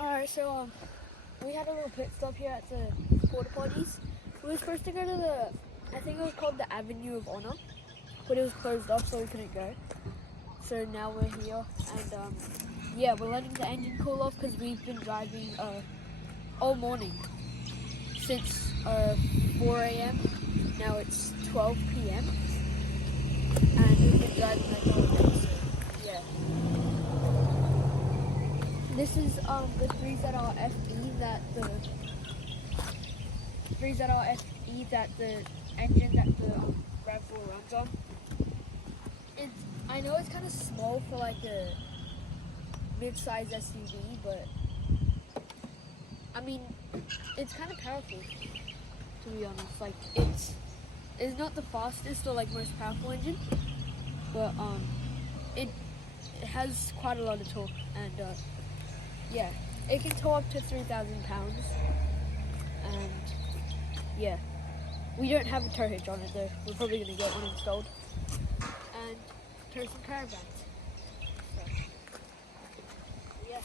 Alright, so we had a little pit stop here at the porta potties. We were supposed to go to I think it was called the Avenue of Honor, but it was closed off, so we couldn't go. So now we're here, and yeah, we're letting the engine cool off because we've been driving all morning since 4 a.m. Now it's 12 p.m. and we've been driving like all day. So yeah. This is the 3ZR FE that the engine that the Red Bull runs on. I know it's kind of small for like a mid-size SUV, but I mean it's kind of powerful, to be honest. Like it's not the fastest or like most powerful engine, but it has quite a lot of torque, and yeah, it can tow up to 3,000 pounds, and yeah, we don't have a tow hitch on it though. We're probably going to get one installed and tow some caravans. So, yeah.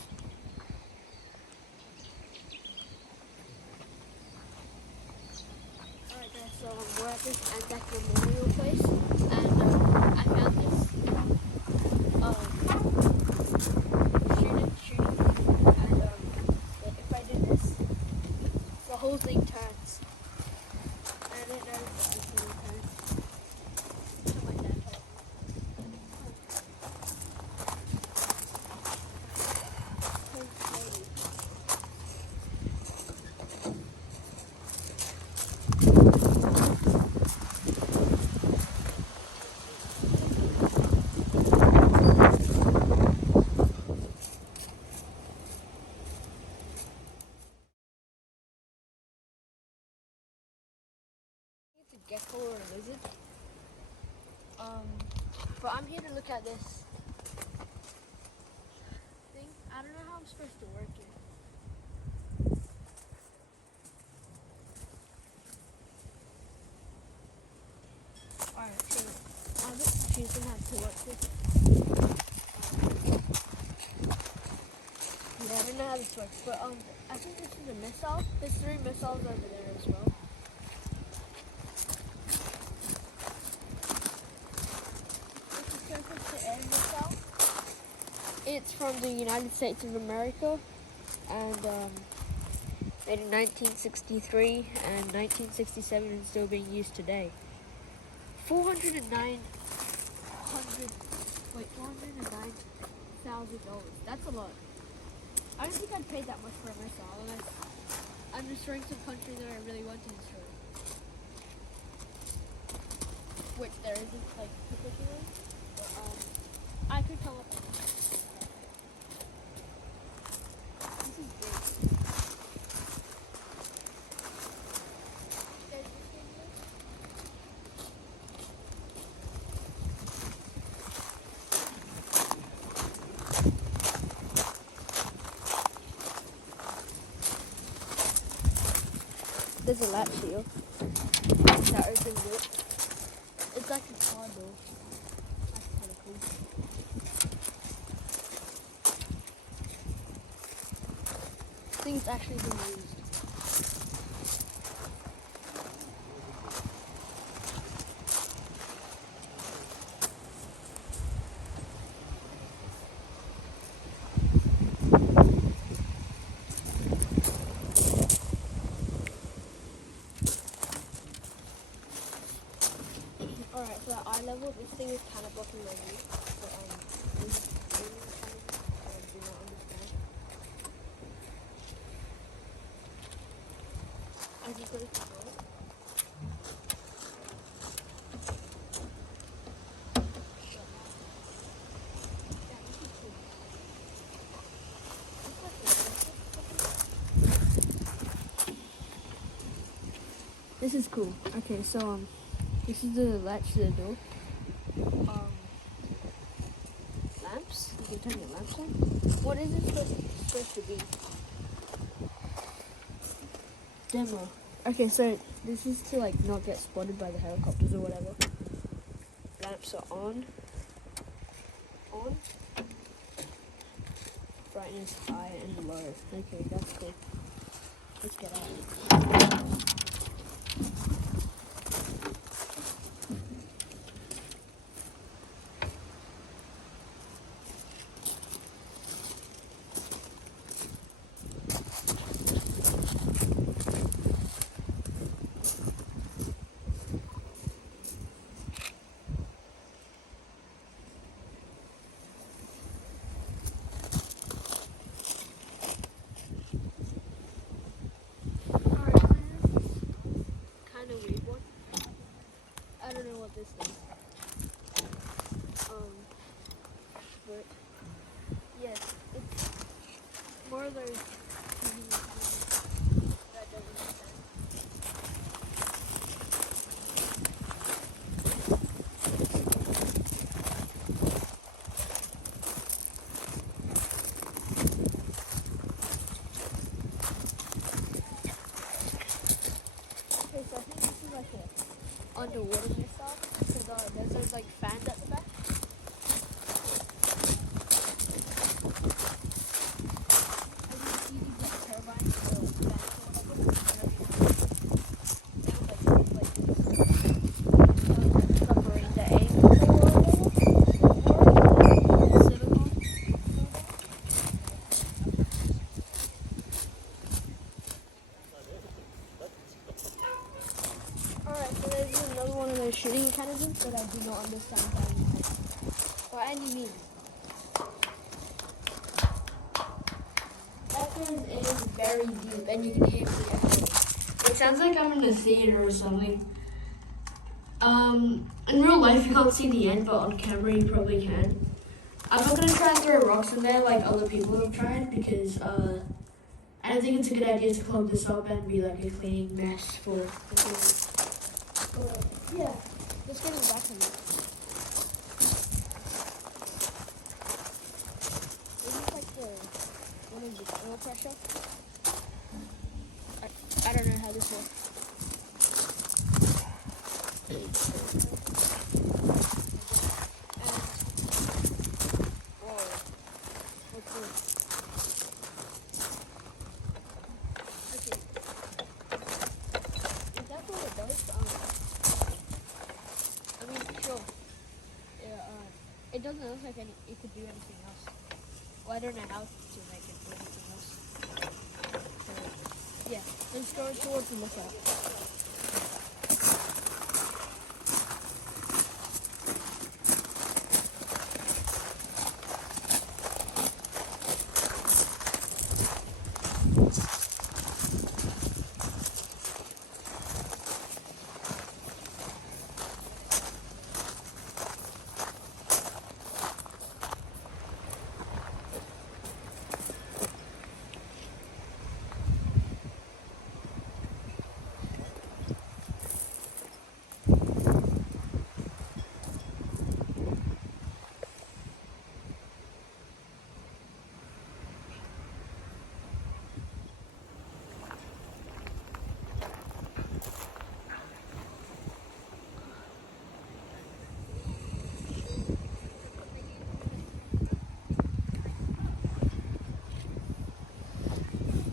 Alright guys, so we're at this Anzac Memorial place, and I found this shooting, and if I do this, the whole thing turns. I didn't know that it actually turns. So my dad told me. It's a gecko or a lizard. But I'm here to look at this thing. I don't know how I'm supposed to work it. Alright, so I'll just choose how to work this. Yeah, I don't know how this works, but I think this is a missile. There's 3 missiles over there as well. It's from the United States of America, and made in 1963 and 1967, and still being used today. $409,000. That's a lot. I don't think I'd pay that much for a missile unless I'm destroying some country that I really want to destroy. Which there isn't, like, particularly, but I could come up with it. This is big. There's a latch here that opens it. It's like a car door. That's kind of cool. I think it's actually been used. Alright, so at eye level, this thing is kind of blocking my view. But, do not understand. I just got to control it. This is cool. Okay, so this is the latch to the door. Lamps. You can turn your lamps on. What is it supposed to be? Demo. Okay, so this is to like not get spotted by the helicopters or whatever. Lamps are on. brightness high and low. Okay, that's cool. Let's get out. Kind of weird one. I don't know what this is. But yes, it's more of those TV that doesn't make sense. Okay, so I think this is like a underwater missile. So there's those like fans at the back. Alright, so there's another one of those shooting mechanisms that I do not understand by any means. That thing is very deep and you can hear me echoing. It sounds like I'm in a theater or something. In real life you can't see the end, but on camera you probably can. I'm not gonna try and throw rocks in there like other people have tried because I don't think it's a good idea to clog this up and be like a cleaning mess for Yeah, just getting back on it. Is this like the one of the oil pressure? I don't know how this works. Whoa, what's this? Okay. Is that what it does? I mean, sure. Yeah, it doesn't look like it could do anything else. Well, I don't know how to make it do anything else. So, yeah, let's go towards the lookout.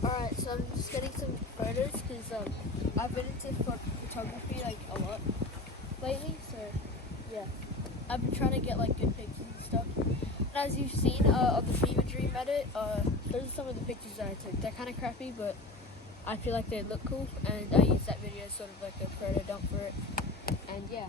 Alright, so I'm just getting some photos because I've been into photography like a lot lately, so yeah. I've been trying to get like good pictures and stuff. And as you've seen on the Fever Dream edit, those are some of the pictures that I took. They're kind of crappy, but I feel like they look cool, and I use that video as sort of like a photo dump for it. And yeah.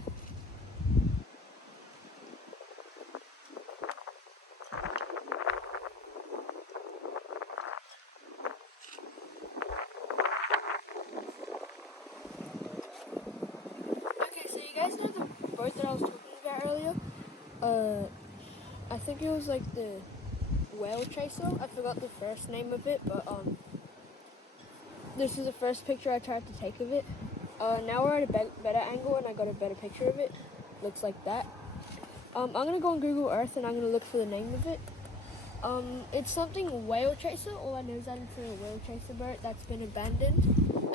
You guys know the bird that I was talking about earlier? I think it was like the whale chaser. I forgot the first name of it, but this is the first picture I tried to take of it. Now we're at a better angle and I got a better picture of it. Looks like that. I'm gonna go on Google Earth and I'm gonna look for the name of it. It's something whale chaser. All I know is that it's a whale chaser bird that's been abandoned,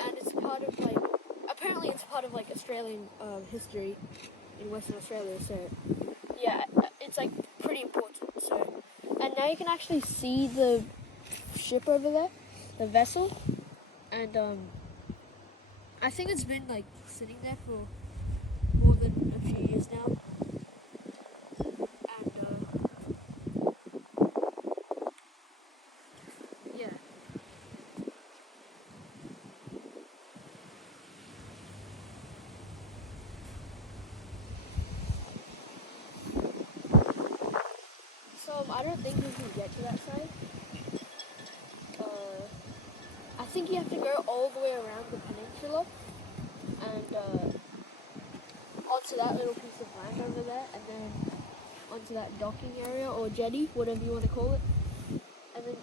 and it's part of like. Apparently it's part of like Australian history in Western Australia, so yeah, it's like pretty important. So And now you can actually see the ship over there, the vessel. And I think it's been like sitting there for more than a few years now. And yeah. So I don't think we can get to that side. I think you have to go all the way around the peninsula and onto that little piece of land over there, and then onto that docking area or jetty, whatever you want to call it. And then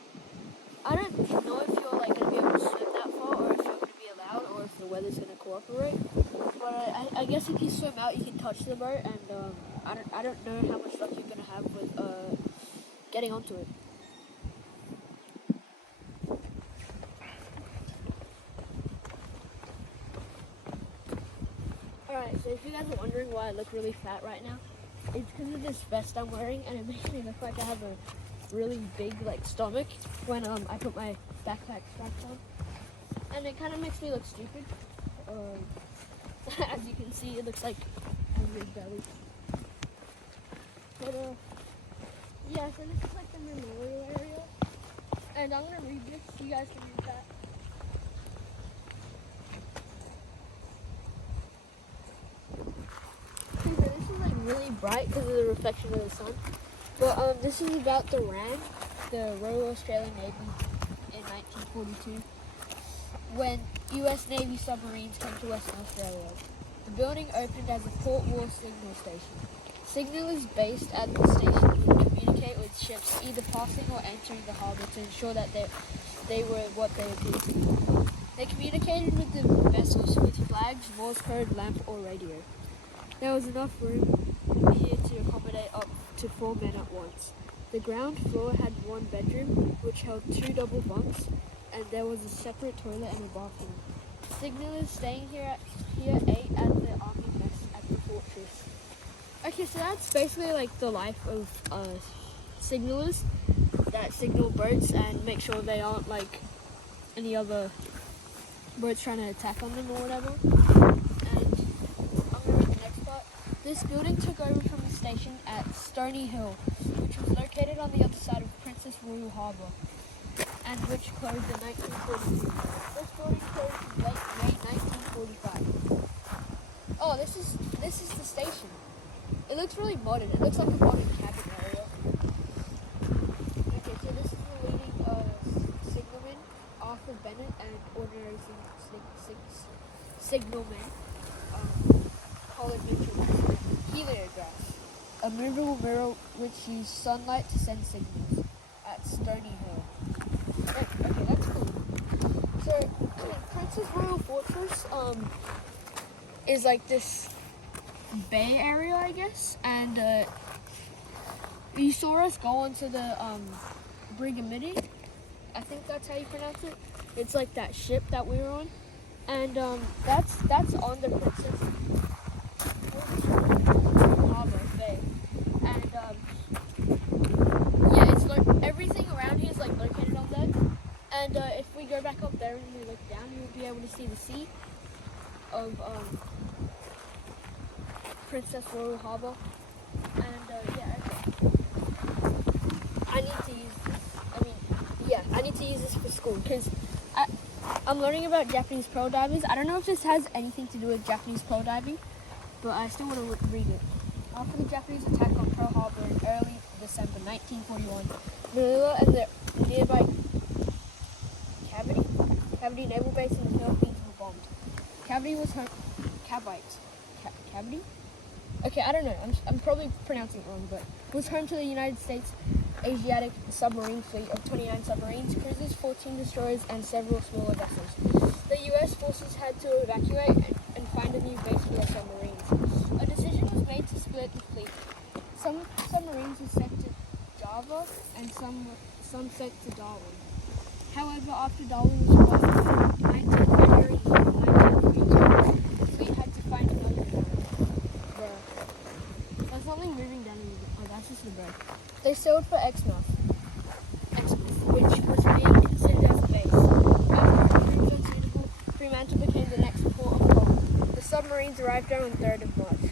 I don't know if you're like going to be able to swim that far, or if you're going to be allowed, or if the weather's going to cooperate. But I guess if you swim out, you can touch the boat, and I don't know how much luck you're going to have with getting onto it. Alright, so if you guys are wondering why I look really fat right now, it's because of this vest I'm wearing, and it makes me look like I have a really big like stomach when I put my backpack straps on. And it kind of makes me look stupid. As you can see, it looks like a big belly. But yeah, so this is like the memorial area. And I'm going to read this so you guys can read that. This is like really bright because of the reflection of the sun. But this is about the RAN, the Royal Australian Navy, in 1942, when U.S. Navy submarines came to Western Australia. The building opened as a Port War signal station. Signalers based at the station would communicate with ships either passing or entering the harbour to ensure that they were what they appeared to be. They communicated with the vessels with flags, Morse code, lamp, or radio. There was enough room here to accommodate up to 4 men at once. The ground floor had one bedroom, which held 2 double bunks, and there was a separate toilet and a bathroom. Signalers staying here ate at the army mess at the fortress. Okay, so that's basically like the life of signalers that signal boats and make sure they aren't like any other boats trying to attack on them or whatever. And I'm going to read the next part. This building took over from the station at Stony Hill, which was located on the other side of Princess Royal Harbour, and which closed in 1942. This building closed in late May 1945. Oh, this is the station. It looks really modern. It looks like a modern cabin area. Okay, so this is the leading signalman, Arthur Bennett, and ordinary signalman, Colin Mitchell. Heliograph, a movable mirror which used sunlight to send signals at Stony Hill. Okay, that's cool. So, Princess Royal Fortress is like this bay area, I guess, and you saw us go onto the Brigamidi. I think that's how you pronounce it. It's like that ship that we were on, and that's on the Princess Harbour Bay, and yeah, it's like everything around here is like located on there. And if we go back up there and we look down, you'll be able to see the sea of Princess Royal Harbour. And yeah, okay. I need to use this for school because I'm learning about Japanese pearl divers. I don't know if this has anything to do with Japanese pearl diving, but I still want to read it. After the Japanese attack on Pearl Harbor in early December 1941, Manila and the nearby Cavite Naval Base in the Philippines were bombed. Cavite was home. Cavite? Okay, I don't know. I'm probably pronouncing it wrong, but was home to the United States Asiatic submarine fleet of 29 submarines, cruisers, 14 destroyers, and several smaller vessels. The U.S. forces had to evacuate and find a new base for their submarines. A decision was made to split the fleet. Some submarines were sent to Java, and some sent to Darwin. However, after Darwin was bombed, 19 February 1942, the fleet had to find another There's something moving down in the... Oh, that's just the bird. They sailed for Exmouth. submarines arrived there on 3rd of March.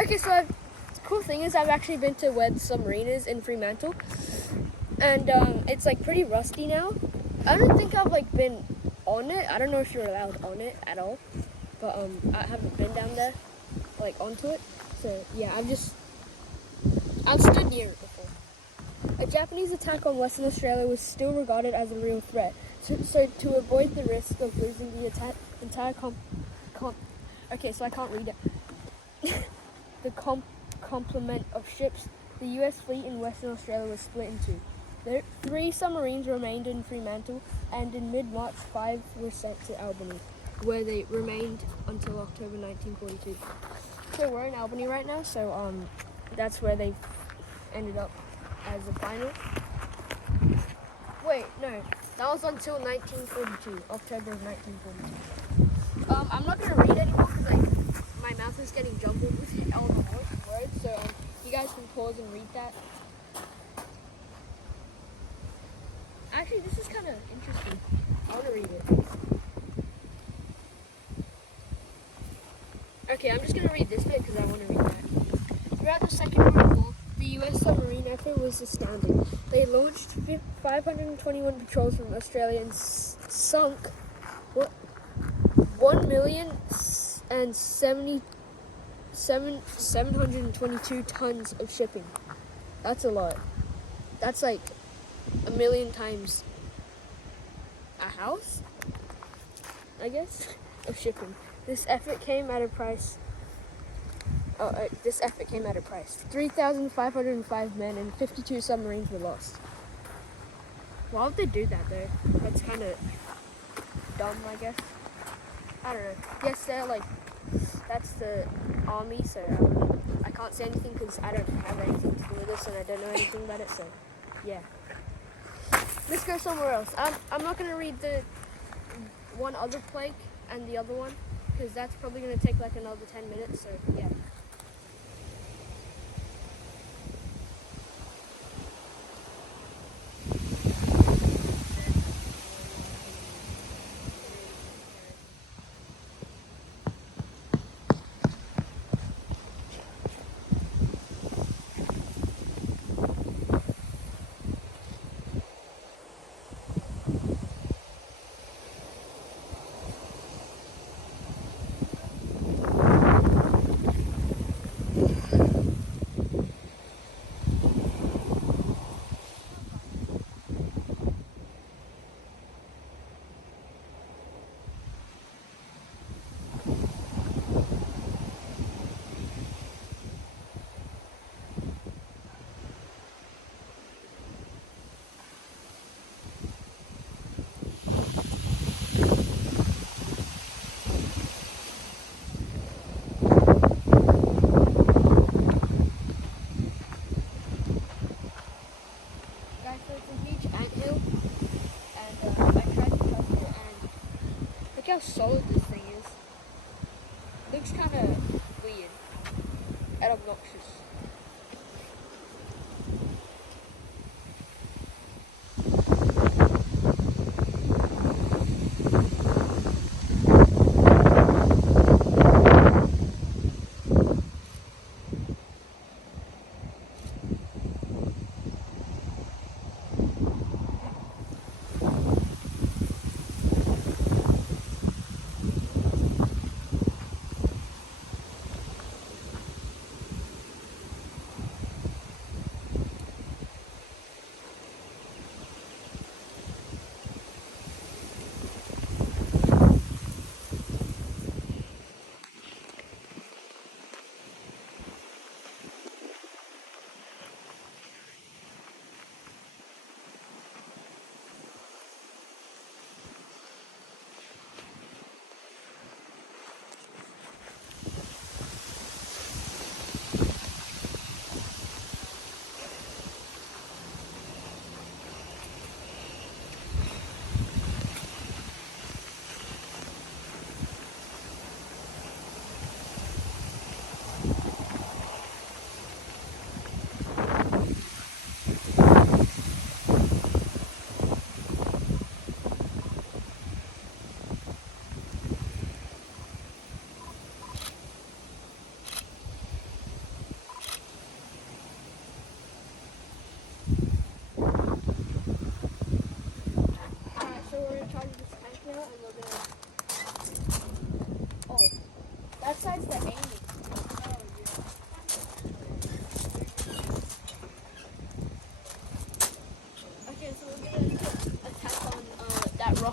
Okay, so the cool thing is I've actually been to where the submarine is in Fremantle, and it's like pretty rusty now. I don't think I've like been on it. I don't know if you're allowed on it at all, but I haven't been down there, like onto it. So yeah, I've stood near it before. A Japanese attack on Western Australia was still regarded as a real threat. So to avoid the risk of losing the entire okay, so I can't read it. The complement of ships, the U.S. fleet in Western Australia was split in two. 3 submarines remained in Fremantle, and in mid-March, 5 were sent to Albany, where they remained until October 1942. So we're in Albany right now, so that's where they ended up as a final. Wait, no, that was until 1942, October of 1942. I'm not going to read anymore because my mouth is getting jumbled with all the words, so you guys can pause and read that. Actually, this is kind of interesting. I want to read it. Okay, I'm just going to read this bit because I want to read that. Throughout the Second World War, the U.S. submarine effort was astounding. They launched 521 patrols from Australia and sunk 1,077,722 tons of shipping. That's a lot. That's like 1 million times a house, I guess, of shipping. This effort came at a price. 3,505 men and 52 submarines were lost. Why would they do that though? That's kind of dumb, I guess. I don't know. Yes, they're like, that's the army, so I can't say anything because I don't have anything to do with this and I don't know anything about it, so yeah. Let's go somewhere else. I'm not going to read the one other plague and the other one because that's probably going to take like another 10 minutes, so yeah. How solid this thing is. Looks kind of weird and obnoxious.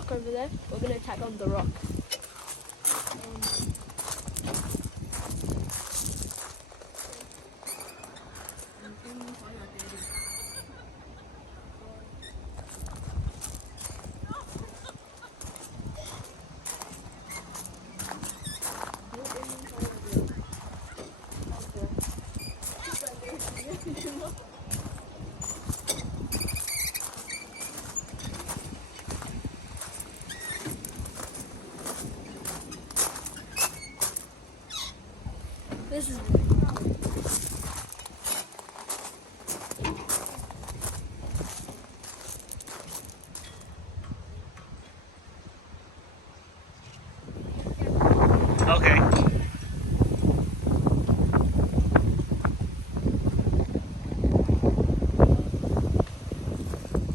rock over there. We're gonna tag on the rock. This is Okay.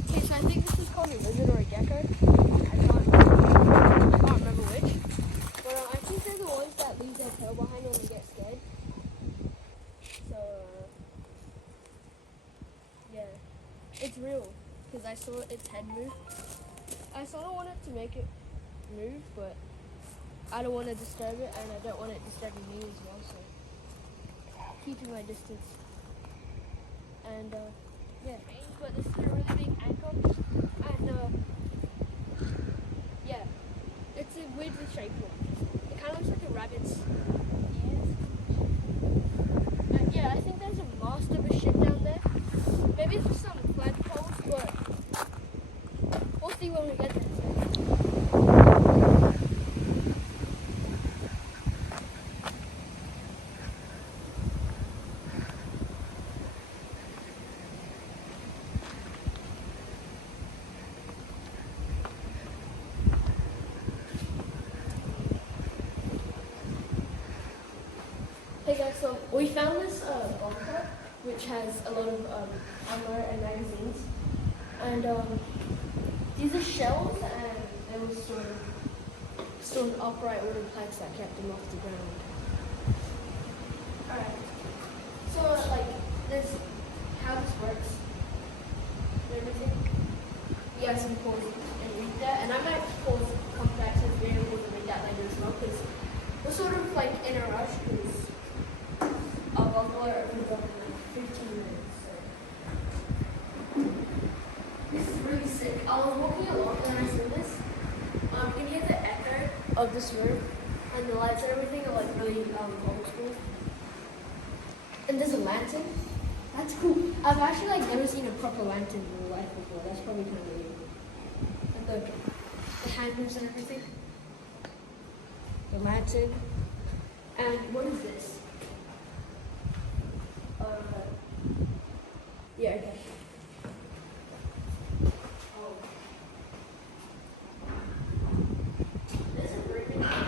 okay, so I think this is called a lizard or a gecko. I can't remember which. But I think they're the ones that leave their tail behind when they get scared. So yeah, it's real because I saw its head move. I sort of wanted to make it move, but I don't want to disturb it, and I don't want it disturbing me as well. So keeping my distance. And yeah, but this is a really big ankle, and yeah, it's a weirdly shaped one. It kind of looks like a rabbit's ears. And yeah, I think there's a mast of a ship down there. Maybe it's just some flagpoles, but we'll see when we get there. Hey guys, so we found this bunker which has a lot of armor and magazines, and these are shells, and they were stored upright wooden planks that kept them off the ground. Alright, so like this, how this works and everything. You guys can pause and read that, and I might pause, come back to the video and read that later as well, because we're sort of like in a rush, because I'll go over in like 15 minutes. So. This is really sick. I was walking along and I saw this. You can hear the echo of this room, and the lights and everything are like really old school. And there's a lantern. That's cool. I've actually like never seen a proper lantern in real life before. That's probably kind of weird. And the handles and everything. The lantern. And what is this? Yeah, okay. Oh. There's a room in here.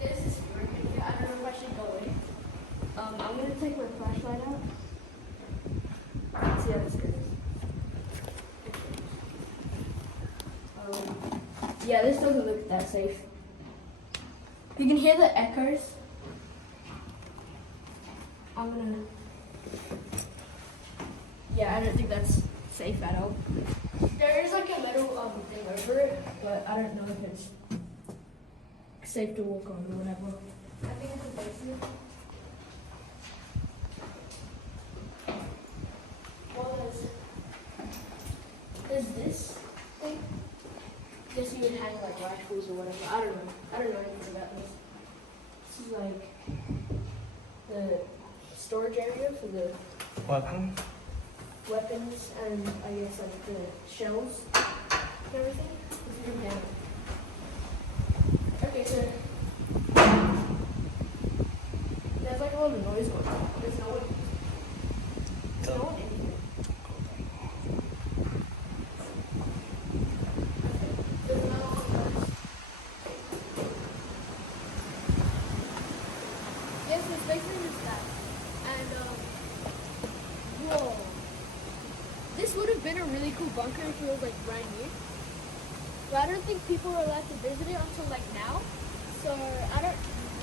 There's this room in here. I don't know if I should go in. I'm gonna take my flashlight out. Let's see how this goes. Yeah, this doesn't look that safe. You can hear the echoes. I'm gonna. Yeah, I don't think that's safe at all. There is like a metal thing over it, but I don't know if it's safe to walk on or whatever. I think it's a basement. Well, there's this thing. Guess you would hang like rifles or whatever. I don't know. I don't know anything about this. This is like the storage area for the weapons and I guess like the shells and everything. This is your okay, so there's like a lot of noise going on. There's no one. There's no one in here. There's no one. Yes, this basement is that. And whoa. This would have been a really cool bunker if it was like brand new. But I don't think people are allowed to visit it until like now. So I don't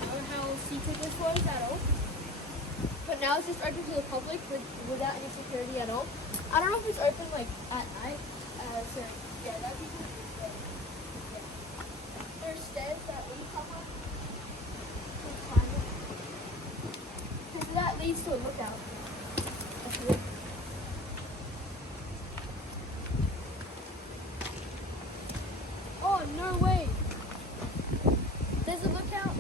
know how secret this was at all. But now it's just open to the public without any security at all. I don't know if it's open like at night. So yeah, that'd be cool. Yeah. There's stairs that lead somewhere. Because that leads to a lookout. That's it. Oh no way! There's a lookout.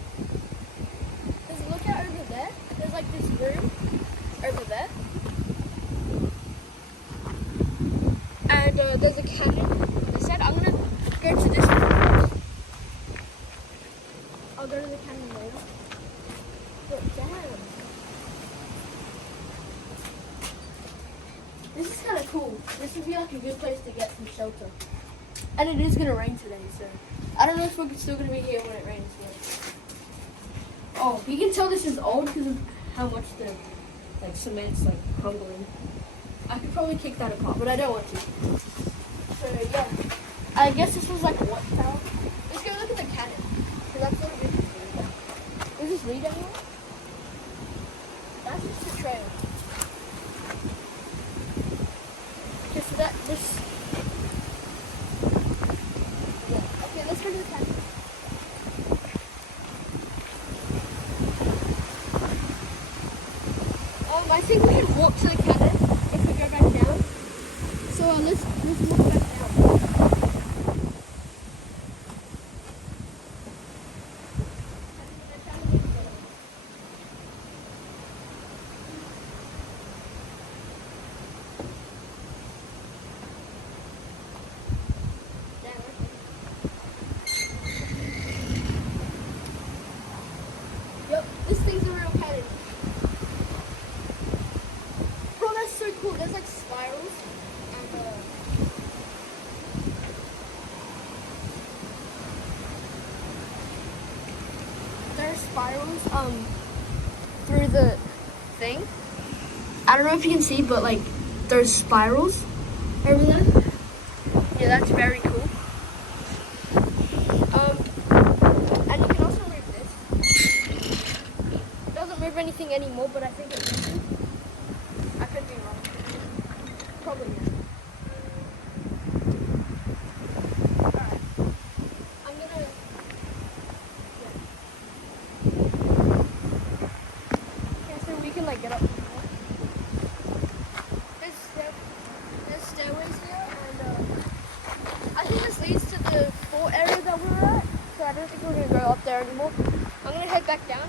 There's a lookout over there. There's like this room over there. And there's a cannon on this side. I'm gonna go to this one. I'll go to the cannon later. But damn. This is kind of cool. This would be like a good place to get some shelter. And it is gonna rain today, so I don't know if we're still gonna be here when it rains. But... oh, you can tell this is old because of how much the like cement's like crumbling. I could probably kick that apart, but I don't want to. So yeah, I guess this was like a watchtower. Let's go look at the cannon, because that's what it is. Does this lead anywhere? That's just a trail. Okay, so this. Yeah. Okay, let's go to the cannon. I think we should walk to the cannon if we go back down. So let's walk back down. Yep, this thing's a real cannon. Bro, that's so cool. There's like spirals and there's spirals through the thing. I don't know if you can see, but like there's spirals over there. Yeah, that's very cool. And you can also move this. It doesn't move anything anymore, but I think it moves. I could be wrong. Probably not. Alright. I'm gonna... yeah, so we can like get up. There's stairways here, and I think this leads to the fort area that we were at. So I don't think we're gonna go up there anymore. I'm gonna head back down.